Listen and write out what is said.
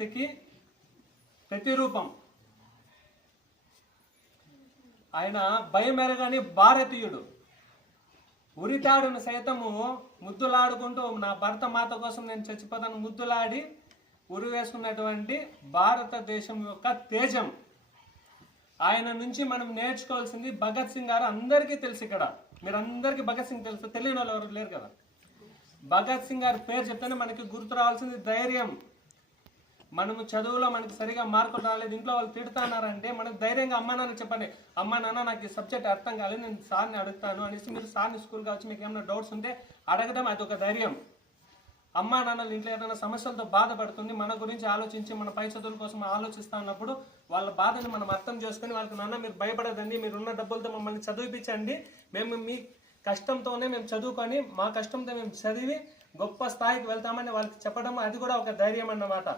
భక్తికి ప్రతిరూపం. ఆయన భయమెరగని భారతీయుడు. ఉరితాడును సైతము ముద్దులాడుకుంటూ నా భర్త మాత కోసం నేను చచ్చిపోతాను ముద్దులాడి ఉరి వేసుకున్నటువంటి భారతదేశం యొక్క తేజం. ఆయన నుంచి మనం నేర్చుకోవాల్సింది భగత్ సింగ్ గారు అందరికీ తెలుసు. ఇక్కడ మీరందరికీ భగత్ సింగ్ తెలుసు, తెలియని వాళ్ళు ఎవరు లేరు కదా. భగత్ సింగ్ గారి పేరు చెప్తేనే మనకి గుర్తు రావాల్సింది ధైర్యం. మనము చదువులో మనకి సరిగా మార్కులు రాలేదు, ఇంట్లో వాళ్ళు తిడుతున్నారంటే మనకు ధైర్యంగా అమ్మా నాన్న చెప్పండి, అమ్మా నాన్న నాకు ఈ సబ్జెక్ట్ అర్థం కాలేదు, నేను సార్ని అడుగుతాను అనేసి మీరు సార్ని స్కూల్ కావచ్చు, మీకు ఏమైనా డౌట్స్ ఉంటే అడగడం అది ఒక ధైర్యం. అమ్మా నాన్నలు ఇంట్లో ఏదైనా సమస్యలతో బాధపడుతుంది, మన గురించి ఆలోచించి మన పై చదువుల కోసం ఆలోచిస్తా ఉన్నప్పుడు వాళ్ళ బాధని మనం అర్థం చేసుకుని వాళ్ళకి నాన్న మీరు భయపడదండి, మీరున్న డబ్బులతో మమ్మల్ని చదివిపించండి, మేము మీ కష్టంతోనే మేము చదువుకొని మా కష్టంతో మేము చదివి గొప్ప స్థాయికి వెళ్తామని వాళ్ళకి చెప్పడం అది కూడా ఒక ధైర్యం అన్నమాట.